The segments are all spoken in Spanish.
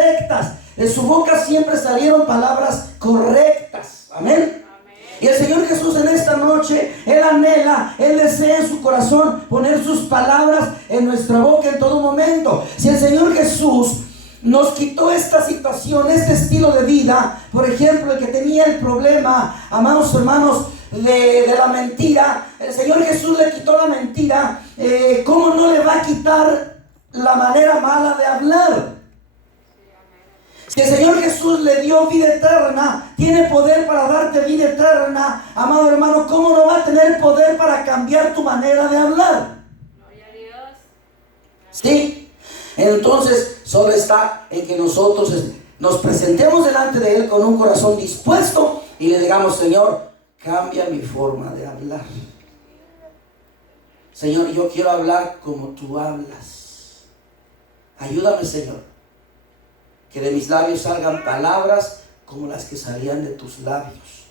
correctas. De su boca siempre salieron palabras correctas. Amén. Y el Señor Jesús en esta noche, Él anhela, Él desea en su corazón poner sus palabras en nuestra boca en todo momento. Si el Señor Jesús nos quitó esta situación, este estilo de vida, por ejemplo, el que tenía el problema, amados hermanos, de la mentira, el Señor Jesús le quitó la mentira, ¿cómo no le va a quitar la manera mala de hablar? Si el Señor Jesús le dio vida eterna, tiene poder para darte vida eterna, amado hermano, ¿cómo no va a tener poder para cambiar tu manera de hablar? Gloria a Dios. Sí, entonces solo está en que nosotros nos presentemos delante de Él con un corazón dispuesto y le digamos: Señor, cambia mi forma de hablar. Señor, yo quiero hablar como tú hablas. Ayúdame, Señor, que de mis labios salgan palabras como las que salían de tus labios.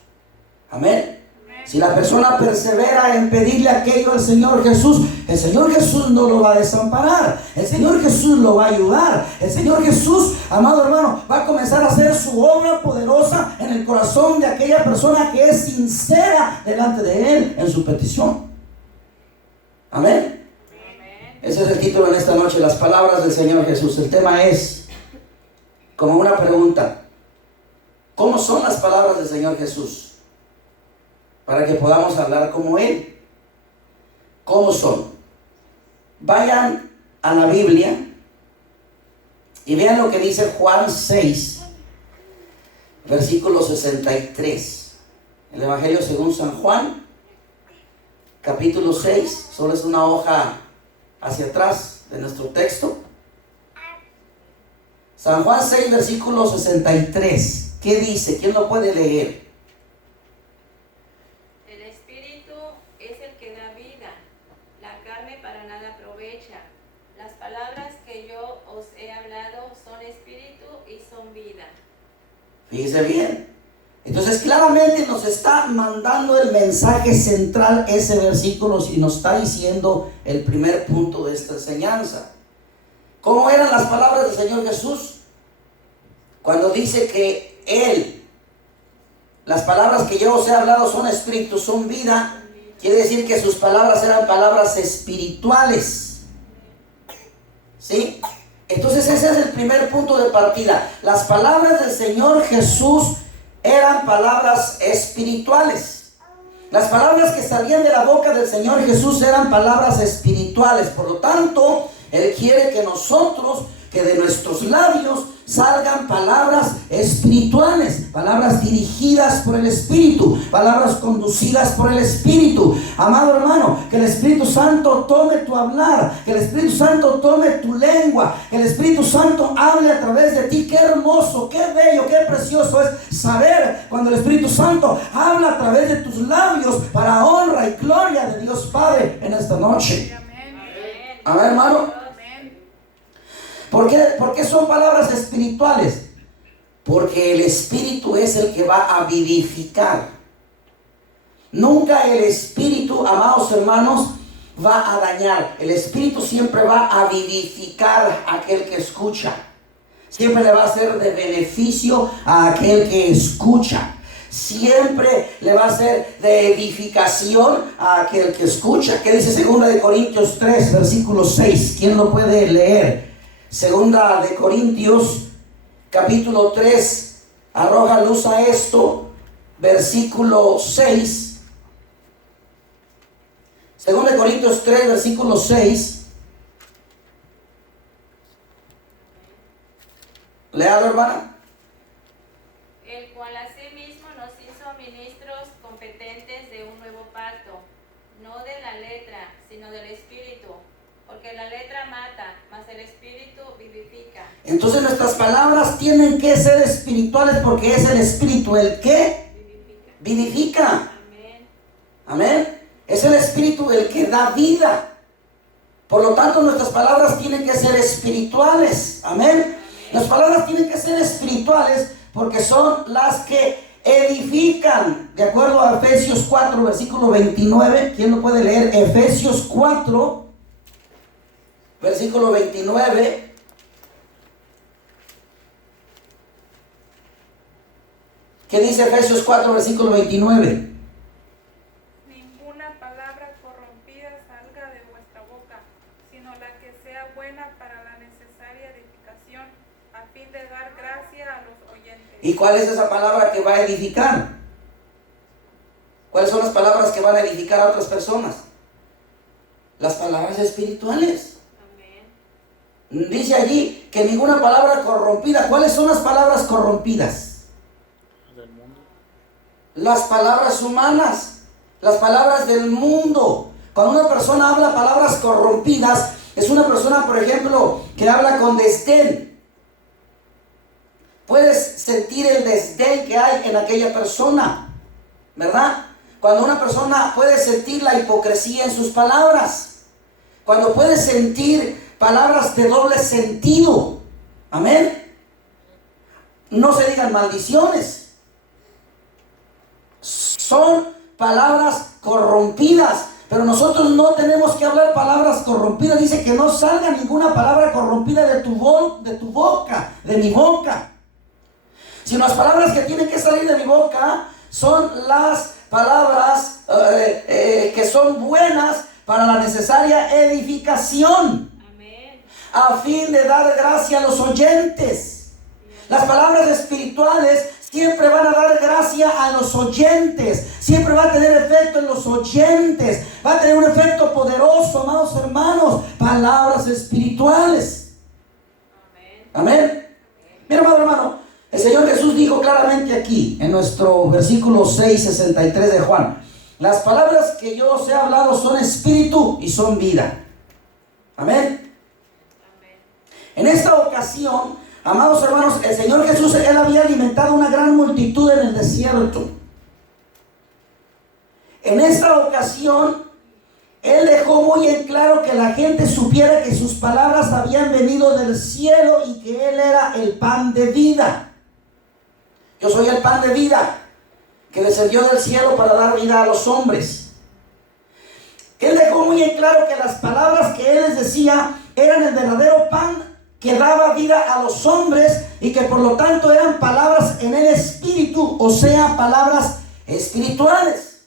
Amén. Si la persona persevera en pedirle aquello al Señor Jesús, el Señor Jesús no lo va a desamparar. El Señor Jesús lo va a ayudar. El Señor Jesús, amado hermano, va a comenzar a hacer su obra poderosa en el corazón de aquella persona que es sincera delante de Él en su petición. Amén. Ese es el título en esta noche: las palabras del Señor Jesús. El tema es como una pregunta: ¿cómo son las palabras del Señor Jesús? Para que podamos hablar como Él. ¿Cómo son? Vayan a la Biblia y vean lo que dice Juan 6, versículo 63. El Evangelio según San Juan, capítulo 6. Solo es una hoja hacia atrás de nuestro texto. San Juan 6, versículo 63. ¿Qué dice? ¿Quién lo puede leer? El Espíritu es el que da vida. La carne para nada aprovecha. Las palabras que yo os he hablado son espíritu y son vida. Fíjese bien. Entonces claramente nos está mandando el mensaje central ese versículo y nos está diciendo el primer punto de esta enseñanza. ¿Cómo eran las palabras del Señor Jesús? Cuando dice que Él, las palabras que yo os he hablado son espíritu, son vida, quiere decir que sus palabras eran palabras espirituales. ¿Sí? Entonces ese es el primer punto de partida. Las palabras del Señor Jesús eran palabras espirituales. Las palabras que salían de la boca del Señor Jesús eran palabras espirituales. Por lo tanto, Él quiere que nosotros, que de nuestros labios salgan palabras espirituales, palabras dirigidas por el Espíritu, palabras conducidas por el Espíritu. Amado hermano, que el Espíritu Santo tome tu hablar, que el Espíritu Santo tome tu lengua, que el Espíritu Santo hable a través de ti. Qué hermoso, qué bello, qué precioso es saber cuando el Espíritu Santo habla a través de tus labios para honra y gloria de Dios Padre en esta noche. Amén, hermano. ¿Por qué son palabras espirituales? Porque el Espíritu es el que va a vivificar. Nunca el Espíritu, amados hermanos, va a dañar. El Espíritu siempre va a vivificar a aquel que escucha. Siempre le va a ser de beneficio a aquel que escucha. Siempre le va a ser de edificación a aquel que escucha. ¿Qué dice 2 Corintios 3, versículo 6? ¿Quién lo puede leer? 2 Corintios capítulo 3 arroja luz a esto, versículo 6. 2 Corintios 3, versículo 6. Léalo, hermana. El cual asimismo nos hizo ministros competentes de un nuevo pacto, no de la letra, sino del Espíritu. Porque la letra mata, mas el Espíritu vivifica. Entonces nuestras palabras tienen que ser espirituales, porque es el Espíritu el que vivifica. Amén. Amén. Es el Espíritu el que da vida. Por lo tanto, nuestras palabras tienen que ser espirituales. Amén. Las palabras tienen que ser espirituales porque son las que edifican. De acuerdo a Efesios 4, versículo 29. ¿Quién lo puede leer? Efesios 4, versículo 29. ¿Qué dice Efesios 4, versículo 29? Ninguna palabra corrompida salga de vuestra boca, sino la que sea buena para la necesaria edificación, a fin de dar gracia a los oyentes. ¿Y cuál es esa palabra que va a edificar? ¿Cuáles son las palabras que van a edificar a otras personas? Las palabras espirituales. Amén. Dice allí que ninguna palabra corrompida. ¿Cuáles son las palabras corrompidas? Del mundo. Las palabras humanas, las palabras del mundo. Cuando una persona habla palabras corrompidas, es una persona, por ejemplo, que habla con desdén. Puedes sentir el desdén que hay en aquella persona, ¿verdad? Cuando una persona puede sentir la hipocresía en sus palabras, cuando puede sentir palabras de doble sentido, amén. No se digan maldiciones, son palabras corrompidas, pero nosotros no tenemos que hablar palabras corrompidas. Dice que no salga ninguna palabra corrompida de tu boca, de mi boca, sino las palabras que tienen que salir de mi boca son las palabras que son buenas para la necesaria edificación. Amén. A fin de dar gracia a los oyentes. Las palabras espirituales siempre van a dar gracia a los oyentes, siempre va a tener efecto en los oyentes, va a tener un efecto poderoso, amados hermanos. Palabras espirituales. Amén. Amén. Mira, amado hermano, el Señor Jesús dijo claramente aquí, en nuestro versículo 6:63 de Juan: las palabras que yo os he hablado son espíritu y son vida. Amén. En esta ocasión, amados hermanos, el Señor Jesús, Él había alimentado una gran multitud en el desierto. En esta ocasión, Él dejó muy en claro que la gente supiera que sus palabras habían venido del cielo y que Él era el pan de vida. Yo soy el pan de vida que descendió del cielo para dar vida a los hombres. Él dejó muy en claro que las palabras que Él les decía eran el verdadero pan que daba vida a los hombres y que por lo tanto eran palabras en el espíritu, o sea, palabras espirituales.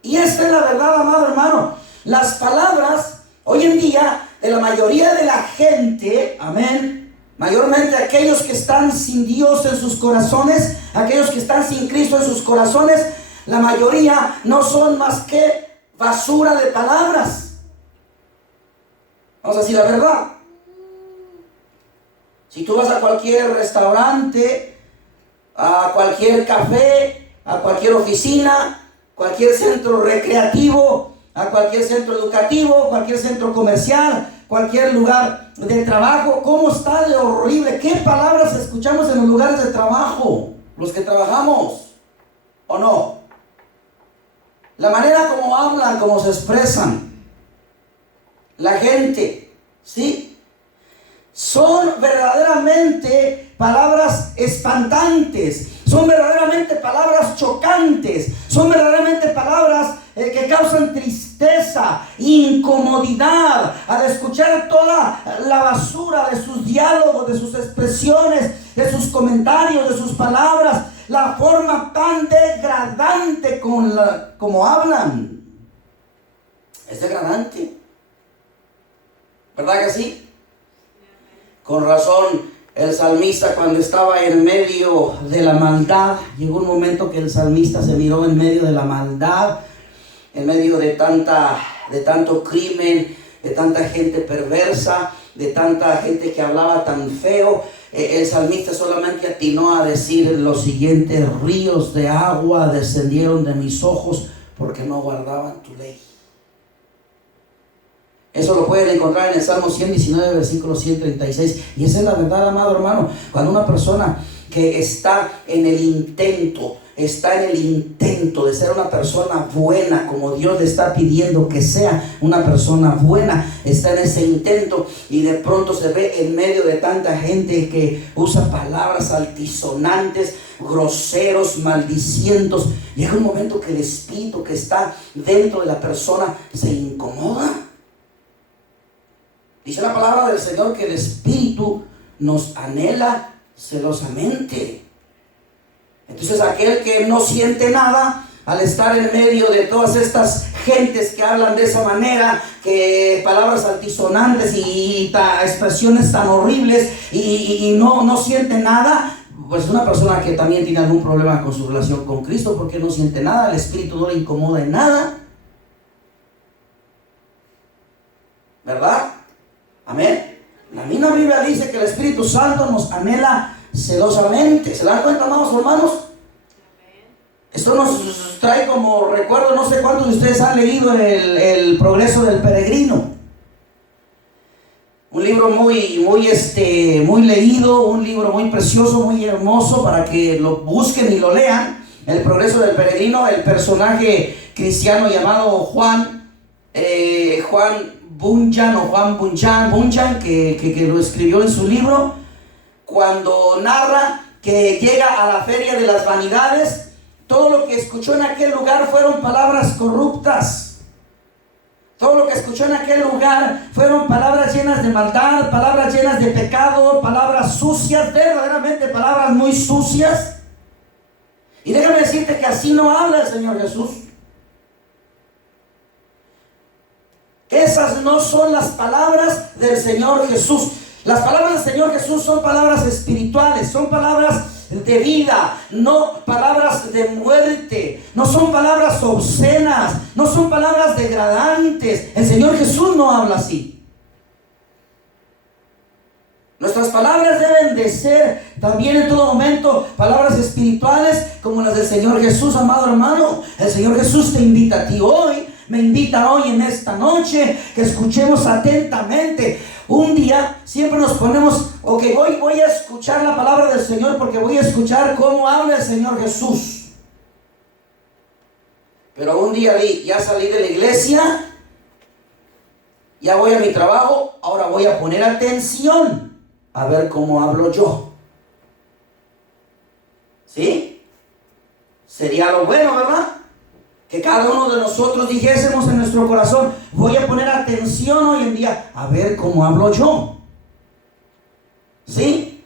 Y esta es la verdad, amado hermano. Las palabras hoy en día de la mayoría de la gente, amén, mayormente aquellos que están sin Dios en sus corazones, aquellos que están sin Cristo en sus corazones, la mayoría no son más que basura de palabras. Vamos a decir la verdad. Si tú vas a cualquier restaurante, a cualquier café, a cualquier oficina, cualquier centro recreativo, a cualquier centro educativo, cualquier centro comercial, cualquier lugar de trabajo, ¿cómo está de horrible? ¿Qué palabras escuchamos en los lugares de trabajo? Los que trabajamos, ¿o no? La manera como hablan, como se expresan la gente, ¿sí? Son verdaderamente palabras espantantes, son verdaderamente palabras chocantes, son verdaderamente palabras que causan tristeza, incomodidad al escuchar toda la basura de sus diálogos, de sus expresiones, de sus comentarios, de sus palabras, la forma tan degradante como hablan. Es degradante, ¿verdad que sí? Con razón, el salmista, cuando estaba en medio de la maldad, llegó un momento que el salmista se miró en medio de la maldad, en medio de tanto crimen, de tanta gente perversa, de tanta gente que hablaba tan feo. El salmista solamente atinó a decir lo siguiente: ríos de agua descendieron de mis ojos porque no guardaban tu ley. Eso lo pueden encontrar en el Salmo 119, versículo 136. Y esa es la verdad, amado hermano. Cuando una persona que está en el intento de ser una persona buena, como Dios le está pidiendo que sea una persona buena, está en ese intento y de pronto se ve en medio de tanta gente que usa palabras altisonantes, groseros, maldicientos, llega un momento que el espíritu que está dentro de la persona se incomoda. Dice la palabra del Señor que el Espíritu nos anhela celosamente. Entonces aquel que no siente nada, al estar en medio de todas estas gentes que hablan de esa manera, que palabras altisonantes y expresiones tan horribles y no siente nada, pues una persona que también tiene algún problema con su relación con Cristo, porque no siente nada, el Espíritu no le incomoda en nada, ¿verdad? Amén. La misma Biblia dice que el Espíritu Santo nos anhela celosamente. ¿Se dan cuenta, amados hermanos? Esto nos trae como recuerdo, no sé cuántos de ustedes han leído el Progreso del Peregrino. Un libro muy leído, un libro muy precioso, muy hermoso, para que lo busquen y lo lean. El Progreso del Peregrino, el personaje cristiano llamado Juan Bunyan, que lo escribió en su libro, cuando narra que llega a la feria de las vanidades. Todo lo que escuchó en aquel lugar fueron palabras corruptas. Todo lo que escuchó en aquel lugar fueron palabras llenas de maldad, palabras llenas de pecado, palabras sucias, verdaderamente palabras muy sucias. Y déjame decirte que así no habla el Señor Jesús. Esas no son las palabras del Señor Jesús. Las palabras del Señor Jesús son palabras espirituales, son palabras de vida, no palabras de muerte, no son palabras obscenas, no son palabras degradantes. El Señor Jesús no habla así. Nuestras palabras deben de ser también en todo momento palabras espirituales como las del Señor Jesús, amado hermano. El Señor Jesús te invita a ti hoy, me invita hoy en esta noche, que escuchemos atentamente. Un día siempre nos ponemos, ok, voy a escuchar la palabra del Señor porque voy a escuchar cómo habla el Señor Jesús. Pero un día ya salí de la iglesia, ya voy a mi trabajo, ahora voy a poner atención a ver cómo hablo yo. ¿Sí? Sería lo bueno, ¿verdad? Que cada uno de nosotros dijésemos en nuestro corazón, voy a poner atención hoy en día a ver cómo hablo yo. ¿Sí?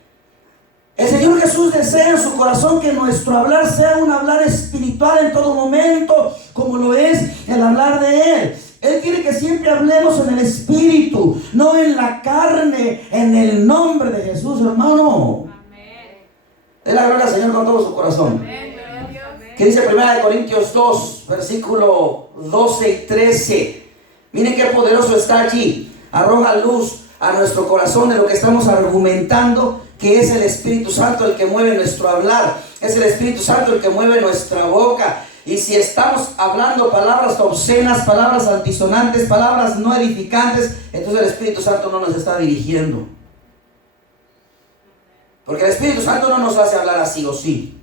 El Señor Jesús desea en su corazón que nuestro hablar sea un hablar espiritual en todo momento, como lo es el hablar de Él. Él quiere que siempre hablemos en el espíritu, no en la carne, en el nombre de Jesús, hermano. Amén. Dé la gloria al Señor con todo su corazón. Amén. ¿Qué dice 1 Corintios 2, versículo 12 y 13? Miren qué poderoso está aquí. Arroja luz a nuestro corazón de lo que estamos argumentando, que es el Espíritu Santo el que mueve nuestro hablar. Es el Espíritu Santo el que mueve nuestra boca. Y si estamos hablando palabras obscenas, palabras altisonantes, palabras no edificantes, entonces el Espíritu Santo no nos está dirigiendo. Porque el Espíritu Santo no nos hace hablar así o sí.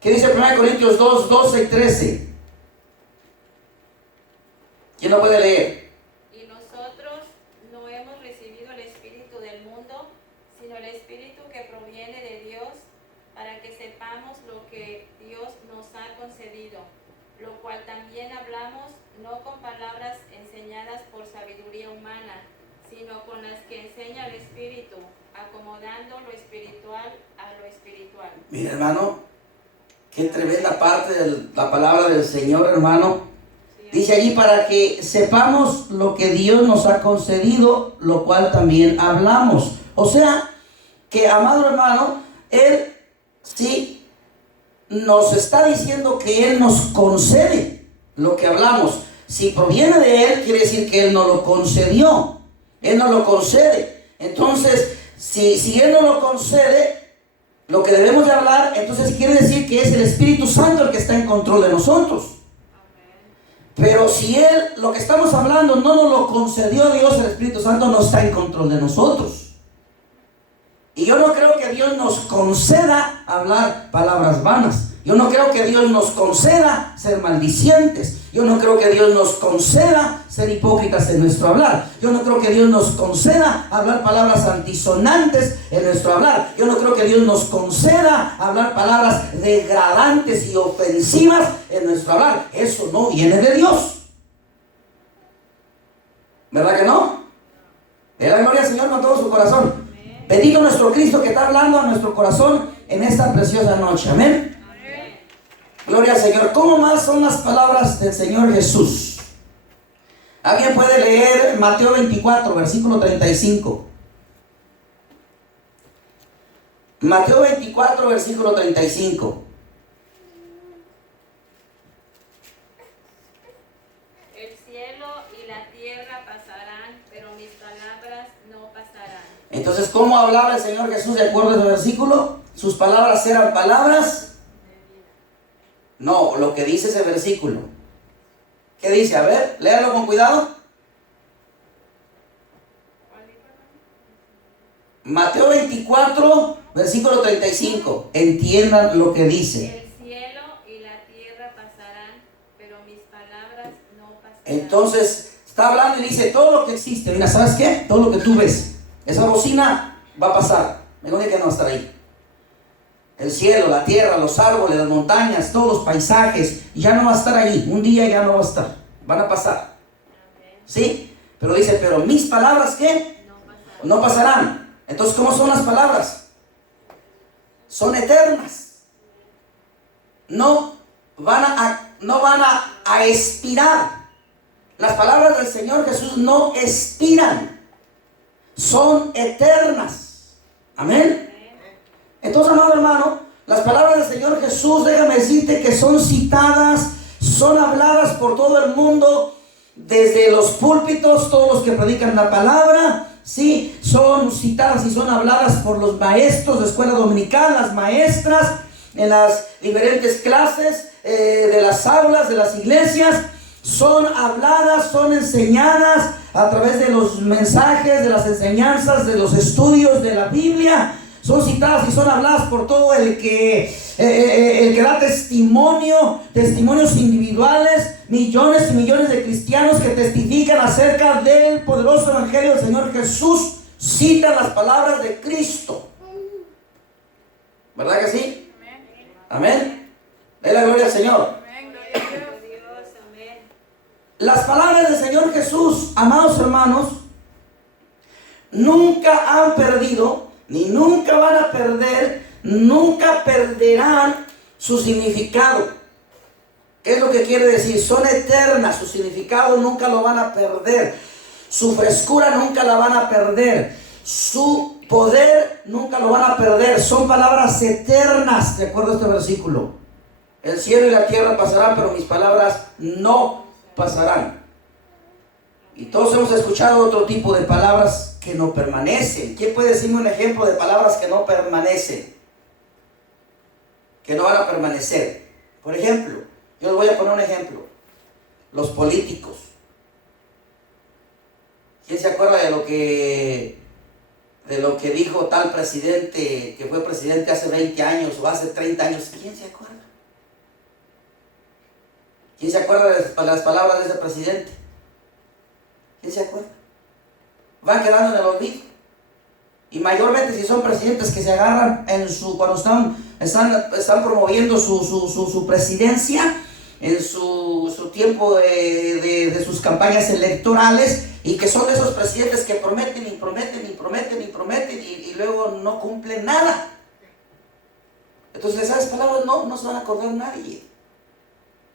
¿Qué dice 1 Corintios 2, 12 y 13? ¿Quién lo puede leer? Y nosotros no hemos recibido el Espíritu del mundo, sino el Espíritu que proviene de Dios, para que sepamos lo que Dios nos ha concedido, lo cual también hablamos, no con palabras enseñadas por sabiduría humana, sino con las que enseña el Espíritu, acomodando lo espiritual a lo espiritual. Mira, hermano, qué tremenda parte de la palabra del Señor, hermano. Dice allí, para que sepamos lo que Dios nos ha concedido, lo cual también hablamos. O sea, que, amado hermano, Él sí nos está diciendo que Él nos concede lo que hablamos. Si proviene de Él, quiere decir que Él nos lo concedió. Él nos lo concede. Entonces, si Él nos lo concede, lo que debemos de hablar, entonces quiere decir que es el Espíritu Santo el que está en control de nosotros. Pero si Él, lo que estamos hablando, no nos lo concedió Dios, el Espíritu Santo no está en control de nosotros. Y yo no creo que Dios nos conceda hablar palabras vanas. Yo no creo que Dios nos conceda ser maldicientes. Yo no creo que Dios nos conceda ser hipócritas en nuestro hablar. Yo no creo que Dios nos conceda hablar palabras antisonantes en nuestro hablar. Yo no creo que Dios nos conceda hablar palabras degradantes y ofensivas en nuestro hablar. Eso no viene de Dios. ¿Verdad que no? Dé la gloria al Señor con todo su corazón. Bendito nuestro Cristo que está hablando a nuestro corazón en esta preciosa noche. Amén. Gloria al Señor. ¿Cómo más son las palabras del Señor Jesús? ¿Alguien puede leer Mateo 24, versículo 35? Mateo 24, versículo 35. El cielo y la tierra pasarán, pero mis palabras no pasarán. Entonces, ¿cómo hablaba el Señor Jesús de acuerdo a ese versículo? ¿Sus palabras eran palabras? No, lo que dice ese versículo. ¿Qué dice? A ver, léalo con cuidado. Mateo 24, versículo 35. Entiendan lo que dice. El cielo y la tierra pasarán, pero mis palabras no pasarán. Entonces, está hablando y dice todo lo que existe. Mira, ¿sabes qué? Todo lo que tú ves. Esa bocina va a pasar. Mejor que no va a estar ahí. El cielo, la tierra, los árboles, las montañas, todos los paisajes, ya no va a estar ahí. Un día ya no va a estar. Van a pasar. ¿Sí? Pero dice, pero mis palabras, ¿qué? No pasarán. Entonces, ¿cómo son las palabras? Son eternas. No van a expirar. Las palabras del Señor Jesús no expiran. Son eternas. Amén. Entonces, amado hermano, las palabras del Señor Jesús, déjame decirte que son citadas, son habladas por todo el mundo, desde los púlpitos, todos los que predican la palabra, sí, son citadas y son habladas por los maestros de escuela dominical, las maestras en las diferentes clases de las aulas, de las iglesias. Son habladas, son enseñadas a través de los mensajes, de las enseñanzas, de los estudios de la Biblia. Son citadas y son habladas por todo el que da testimonios individuales, millones y millones de cristianos que testifican acerca del poderoso evangelio del Señor Jesús. Citan las palabras de Cristo. ¿Verdad que sí? Amén. Dé la gloria al Señor. Las palabras del Señor Jesús, amados hermanos, nunca han perdido, ni nunca van a perder, nunca perderán su significado. ¿Qué es lo que quiere decir? Son eternas, su significado nunca lo van a perder, su frescura nunca la van a perder, su poder nunca lo van a perder. Son palabras eternas, de acuerdo a este versículo. El cielo y la tierra pasarán, pero mis palabras no pasarán. Y todos hemos escuchado otro tipo de palabras que no permanecen. ¿Quién puede decirme un ejemplo de palabras que no permanecen? Que no van a permanecer. Por ejemplo, yo les voy a poner un ejemplo. Los políticos. ¿Quién se acuerda de lo que dijo tal presidente que fue presidente hace 20 años o hace 30 años? ¿Quién se acuerda? ¿Quién se acuerda de las palabras de ese presidente? ¿Quién se acuerda? Van quedando en el olvido. Y mayormente si son presidentes que se agarran cuando están promoviendo su presidencia, en su tiempo de sus campañas electorales, y que son de esos presidentes que prometen y prometen y prometen y prometen y luego no cumplen nada. Entonces esas palabras no se van a acordar nadie,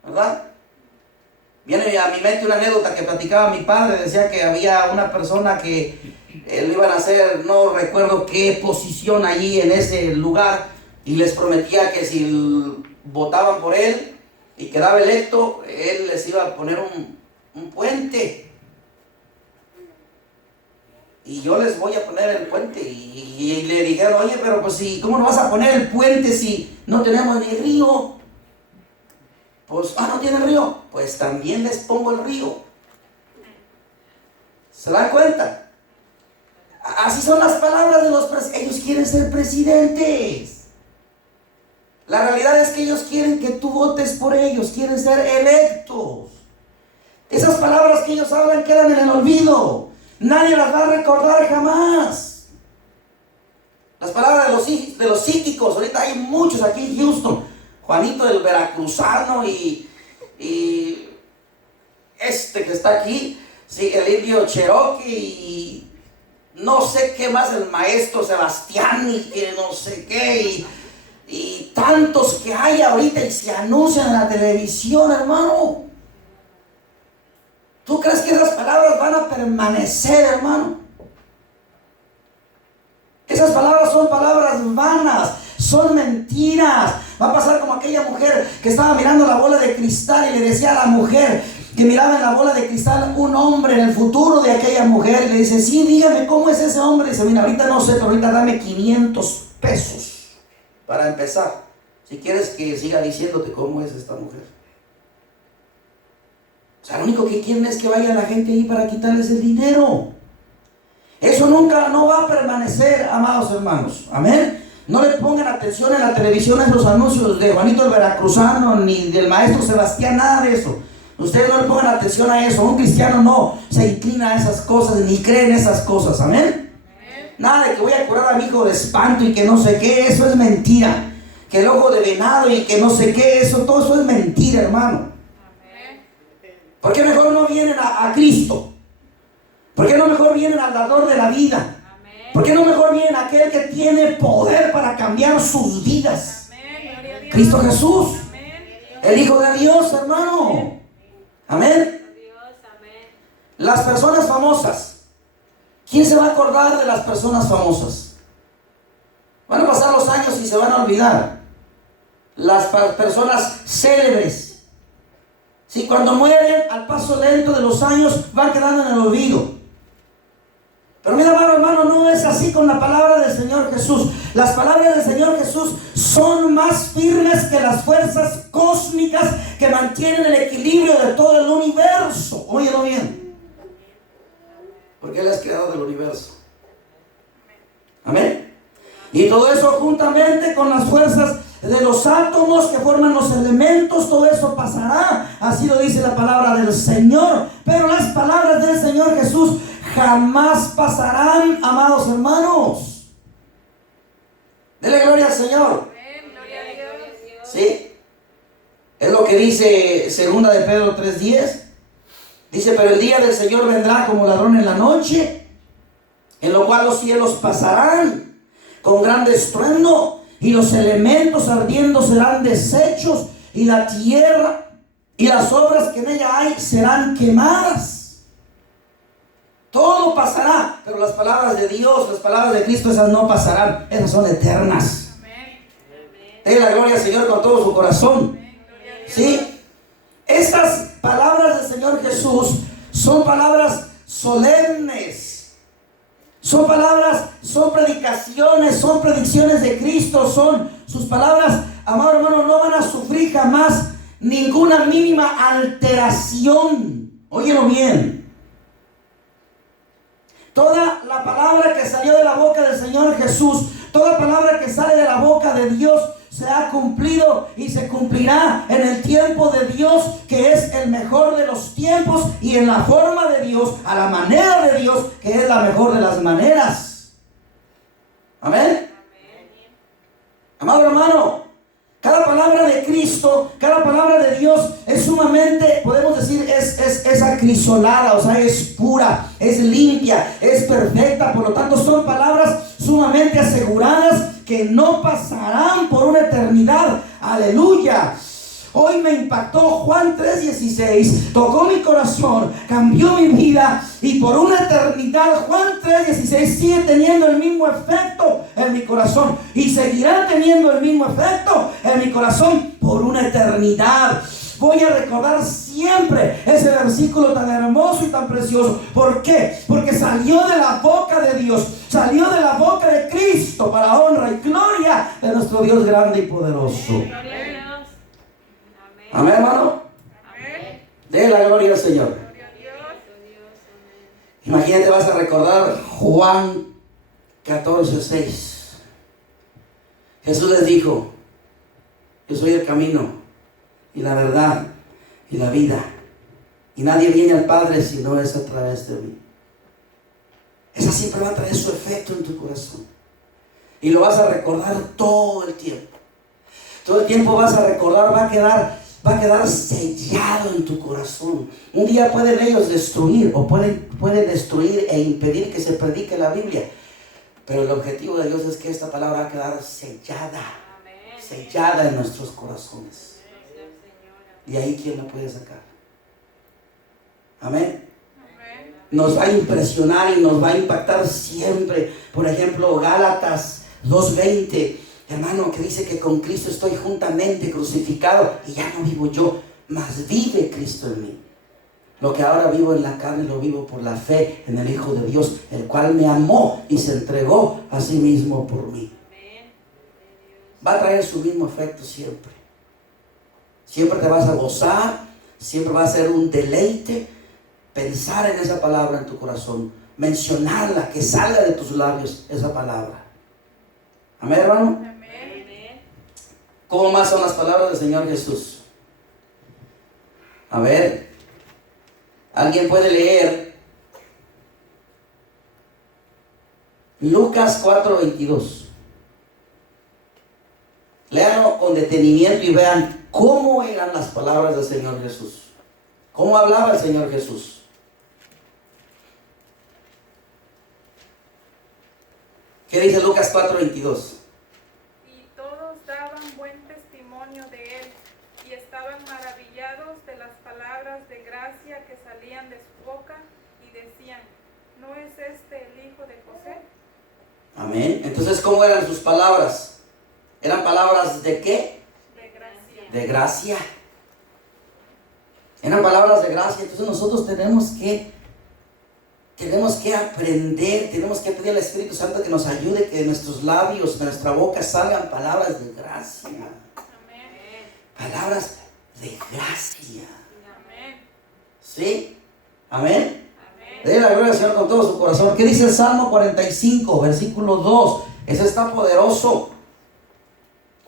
¿verdad? Viene a mi mente una anécdota que platicaba mi padre. Decía que había una persona que le iban a hacer, no recuerdo qué posición allí en ese lugar, y les prometía que si votaban por él y quedaba electo, él les iba a poner un puente. Y yo les voy a poner el puente. Y le dijeron, oye, pero pues sí, ¿cómo no vas a poner el puente si no tenemos ni río? Pues, no tiene río, pues también les pongo el río. ¿Se dan cuenta? Así son las palabras de los presidentes. Ellos quieren ser presidentes. La realidad es que ellos quieren que tú votes por ellos, quieren ser electos. Esas palabras que ellos hablan quedan en el olvido. Nadie las va a recordar jamás. Las palabras de los psíquicos, ahorita hay muchos aquí en Houston. Juanito del Veracruzano y este que está aquí, sí, el indio Cherokee no sé qué más, el maestro Sebastián y que no sé qué, y tantos que hay ahorita y se anuncian en la televisión, hermano. ¿Tú crees que esas palabras van a permanecer, hermano? Esas palabras son palabras vanas, son mentiras. Va a pasar como aquella mujer que estaba mirando la bola de cristal y le decía a la mujer que miraba en la bola de cristal un hombre en el futuro de aquella mujer, y le dice: sí, dígame cómo es ese hombre. Y dice: mira, ahorita no sé, pero ahorita dame 500 pesos para empezar, si quieres que siga diciéndote cómo es esta mujer. O sea, lo único que quieren es que vaya la gente ahí para quitarles el dinero. Eso nunca, no va a permanecer, amados hermanos. Amén. No le pongan atención en la televisión a esos anuncios de Juanito el Veracruzano ni del maestro Sebastián, nada de eso. Ustedes no le pongan atención a eso. Un cristiano no se inclina a esas cosas ni cree en esas cosas. Amén. Nada de que voy a curar a mi hijo de espanto y que no sé qué, eso es mentira. Que el ojo de venado y que no sé qué, todo eso es mentira, hermano. ¿Por qué mejor no vienen a Cristo? ¿Por qué no mejor vienen al dador de la vida? ¿Por qué no mejor vienen a aquel que tiene poder para cambiar sus vidas? Cristo Jesús, el Hijo de Dios, hermano. Amén. Las personas famosas. ¿Quién se va a acordar de las personas famosas? Van a pasar los años y se van a olvidar. Las personas célebres, si cuando mueren al paso lento de los años van quedando en el olvido. Pero mira, hermano, no es así con la palabra del Señor Jesús. Las palabras del Señor Jesús son más firmes que las fuerzas cósmicas que mantienen el equilibrio de todo el universo. Óyelo bien, porque Él es creador del universo. Amén. Y todo eso juntamente con las fuerzas de los átomos que forman los elementos, todo eso pasará. Así lo dice la palabra del Señor. Pero las palabras del Señor Jesús jamás pasarán, amados hermanos. Dele gloria al Señor. Gloria a Dios. ¿Sí? Es lo que dice 2 de Pedro 3:10. Dice: pero el día del Señor vendrá como ladrón en la noche, en lo cual los cielos pasarán con grande estruendo, y los elementos ardiendo serán deshechos, y la tierra y las obras que en ella hay serán quemadas. Todo pasará, pero las palabras de Dios, las palabras de Cristo, esas no pasarán, esas son eternas. Dele la gloria al Señor con todo su corazón. ¿Sí? Estas palabras del Señor Jesús son palabras solemnes. Son palabras, son predicaciones, son predicciones de Cristo, son sus palabras, amado hermano, no van a sufrir jamás ninguna mínima alteración. Óyelo bien. Toda la palabra que salió de la boca del Señor Jesús, toda palabra que sale de la boca de Dios, se ha cumplido y se cumplirá en el tiempo de Dios, que es el mejor de los tiempos, y en la forma de Dios, a la manera de Dios, que es la mejor de las maneras. Amén. Amado hermano, cada palabra de Cristo, cada palabra de Dios es sumamente, podemos decir, es acrisolada, o sea, es pura, es limpia, es perfecta. Por lo tanto, son palabras sumamente aseguradas que no pasarán por una eternidad. Aleluya. Hoy me impactó Juan 3:16, tocó mi corazón, cambió mi vida, y por una eternidad Juan 3:16 sigue teniendo el mismo efecto en mi corazón, y seguirá teniendo el mismo efecto en mi corazón por una eternidad. Voy a recordar siempre ese versículo tan hermoso y tan precioso. ¿Por qué? Porque salió de la boca de Dios, salió de la boca de Cristo, para honra y gloria de nuestro Dios grande y poderoso. Amén, hermano. Amén. De la gloria al Señor. Gloria a Dios. Imagínate, vas a recordar Juan 14:6. Jesús les dijo: yo soy el camino y la verdad y la vida, y nadie viene al Padre si no es a través de mí. Esa siempre va a traer su efecto en tu corazón, y lo vas a recordar todo el tiempo. Todo el tiempo vas a recordar, va va a quedar sellado en tu corazón. Un día pueden ellos destruir o pueden destruir e impedir que se predique la Biblia. Pero el objetivo de Dios es que esta palabra va a quedar sellada. Amén. Sellada en nuestros corazones. Y ahí, ¿quién la puede sacar? Amén. Amén. Nos va a impresionar y nos va a impactar siempre. Por ejemplo, Gálatas 2:20, hermano, que dice que con Cristo estoy juntamente crucificado y ya no vivo yo, mas vive Cristo en mí. Lo que ahora vivo en la carne lo vivo por la fe en el Hijo de Dios, el cual me amó y se entregó a sí mismo por mí. Va a traer su mismo efecto siempre. Siempre te vas a gozar, siempre va a ser un deleite pensar en esa palabra en tu corazón, mencionarla, que salga de tus labios esa palabra. Amén, hermano. Amén. ¿Cómo más son las palabras del Señor Jesús? A ver, ¿alguien puede leer Lucas 4:22? Léanlo con detenimiento y vean cómo eran las palabras del Señor Jesús. ¿Cómo hablaba el Señor Jesús? ¿Qué dice Lucas 4:22? Y todos daban buen testimonio de él, y estaban maravillados de las palabras de gracia que salían de su boca, y decían, ¿no es este el hijo de José? Amén. Entonces, ¿cómo eran sus palabras? ¿Eran palabras de qué? De gracia. De gracia. Eran palabras de gracia. Entonces nosotros tenemos que aprender, tenemos que pedir al Espíritu Santo que nos ayude, que de nuestros labios, de nuestra boca salgan palabras de gracia. Amén. Palabras de gracia. Amén. ¿Sí? Amén. Amén. Dele la gloria al Señor con todo su corazón. ¿Qué dice el Salmo 45, versículo 2? Eso está poderoso.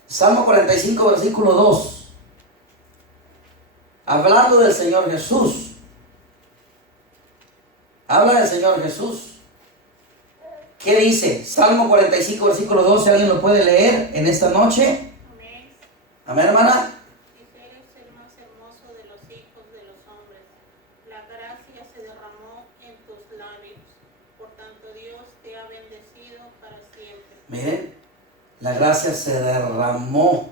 Salmo 45, versículo 2. Hablando del Señor Jesús. Habla del Señor Jesús. ¿Qué dice? Salmo 45, versículo 2. Si alguien lo puede leer en esta noche. Amén. Amén, hermana. Dice, eres el más hermoso de los hijos de los hombres. La gracia se derramó en tus labios. Por tanto, Dios te ha bendecido para siempre. Miren, la gracia se derramó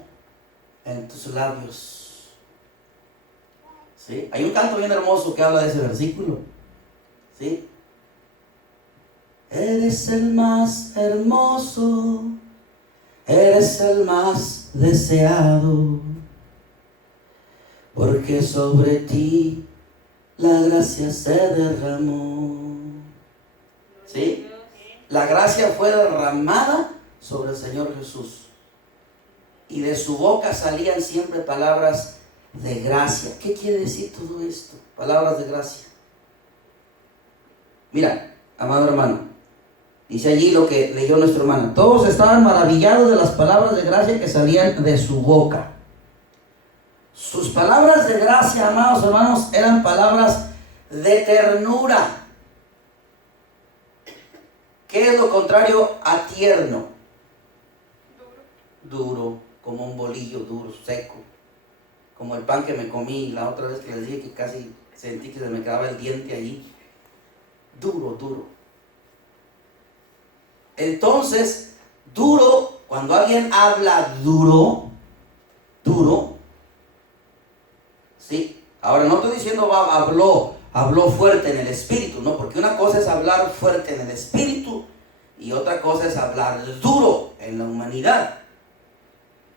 en tus labios. ¿Sí? Hay un canto bien hermoso que habla de ese versículo. ¿Sí? Eres el más hermoso, eres el más deseado, porque sobre ti la gracia se derramó. ¿Sí? La gracia fue derramada sobre el Señor Jesús. Y de su boca salían siempre palabras de gracia. ¿Qué quiere decir todo esto? Palabras de gracia. Mira, amado hermano, dice allí lo que leyó nuestro hermano. Todos estaban maravillados de las palabras de gracia que salían de su boca. Sus palabras de gracia, amados hermanos, eran palabras de ternura. ¿Qué es lo contrario a tierno? Duro, como un bolillo duro, seco. Como el pan que me comí la otra vez que les dije que casi sentí que se me quedaba el diente ahí. Duro. Entonces, duro, cuando alguien habla duro, ¿sí? Ahora no estoy diciendo habló fuerte en el espíritu, no, porque una cosa es hablar fuerte en el espíritu y otra cosa es hablar duro en la humanidad.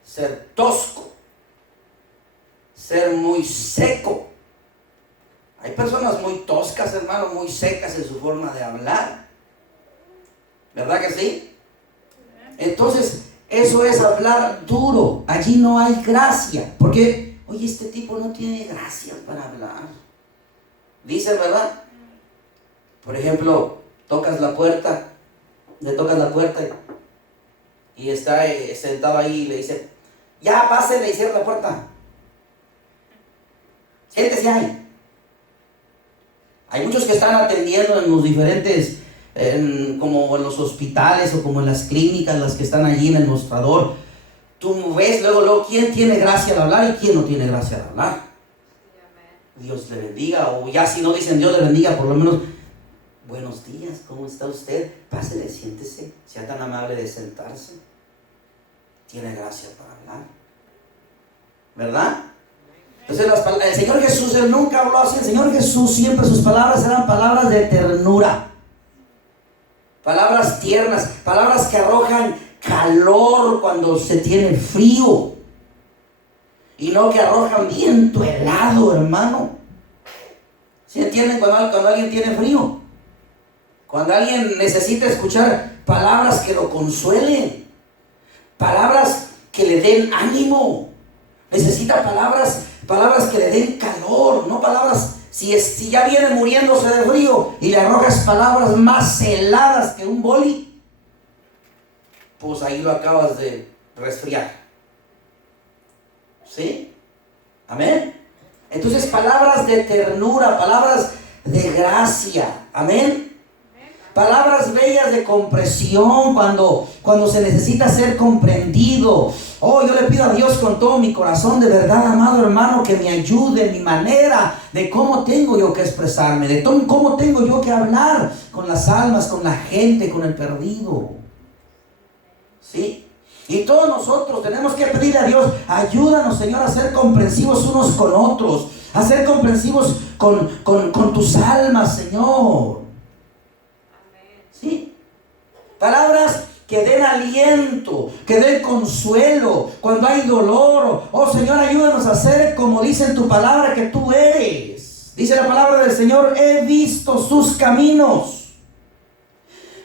Ser tosco, ser muy seco. Hay personas muy toscas, hermano, muy secas en su forma de hablar. ¿Verdad que sí? Entonces, eso es hablar duro. Allí no hay gracia. Porque, oye, este tipo no tiene gracia para hablar. Dicen, ¿verdad? Por ejemplo, le tocas la puerta y está sentado ahí y le dice, ya pásele y cierra la puerta. Siéntese ahí. Hay muchos que están atendiendo en los diferentes, como en los hospitales o como en las clínicas, las que están allí en el mostrador. Tú ves luego quién tiene gracia al hablar y quién no tiene gracia al hablar. Dios le bendiga, o ya si no dicen Dios le bendiga, por lo menos buenos días, ¿cómo está usted? Pásele, siéntese, sea tan amable de sentarse. Tiene gracia para hablar, ¿verdad? Entonces el Señor Jesús, Él nunca habló así. El Señor Jesús siempre sus palabras eran palabras de ternura, palabras tiernas, palabras que arrojan calor cuando se tiene frío, y no que arrojan viento helado, hermano. ¿Sí entienden? Cuando alguien tiene frío, cuando alguien necesita escuchar palabras que lo consuelen, palabras que le den ánimo, necesita palabras que le den calor, no palabras, si ya viene muriéndose de frío y le arrojas palabras más heladas que un boli, pues ahí lo acabas de resfriar. ¿Sí? Amén. Entonces, palabras de ternura, palabras de gracia. Amén. Palabras bellas de comprensión cuando se necesita ser comprendido. Oh, yo le pido a Dios con todo mi corazón, de verdad, amado hermano, que me ayude en mi manera de cómo tengo yo que expresarme, de cómo tengo yo que hablar con las almas, con la gente, con el perdido. ¿Sí? Y todos nosotros tenemos que pedir a Dios, ayúdanos, Señor, a ser comprensivos unos con otros, a ser comprensivos con tus almas, Señor. ¿Sí? Palabras que den aliento, que den consuelo cuando hay dolor. Oh, Señor, ayúdanos a ser como dice en tu palabra que tú eres. Dice la palabra del Señor: he visto sus caminos,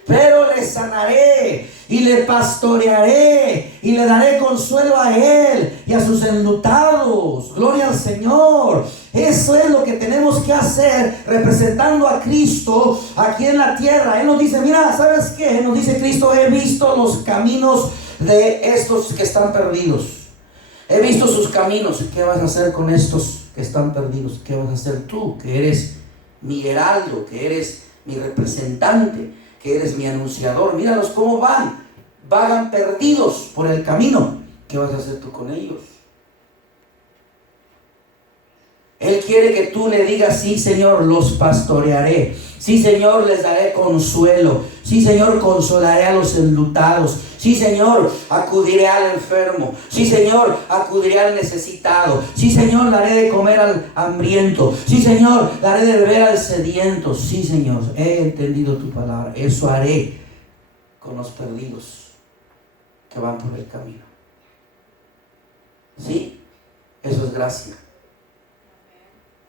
pero le sanaré y le pastorearé y le daré consuelo a él y a sus enlutados. Gloria al Señor. Eso es lo que tenemos que hacer, representando a Cristo aquí en la tierra. Él nos dice, mira, ¿sabes qué? Nos dice Cristo: he visto los caminos de estos que están perdidos. He visto sus caminos. ¿Qué vas a hacer con estos que están perdidos? ¿Qué vas a hacer tú, que eres mi heraldo, que eres mi representante, que eres mi anunciador? Míralos cómo vagan perdidos por el camino. ¿Qué vas a hacer tú con ellos? Él quiere que tú le digas: sí, Señor, los pastorearé. Sí, Señor, les daré consuelo. Sí, Señor, consolaré a los enlutados. Sí, Señor, acudiré al enfermo. Sí, Señor, acudiré al necesitado. Sí, Señor, daré de comer al hambriento. Sí, Señor, daré de beber al sediento. Sí, Señor, he entendido tu palabra. Eso haré con los perdidos que van por el camino. ¿Sí? Eso es gracia.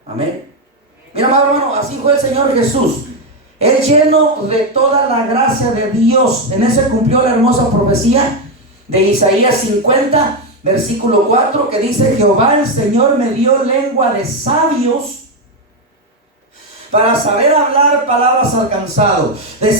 Amén. Mira, amado hermano, así fue el Señor Jesús. Él, lleno de toda la gracia de Dios. En ese cumplió la hermosa profecía de Isaías 50, versículo 4, que dice: Jehová el Señor me dio lengua de sabios para saber hablar palabras al cansado,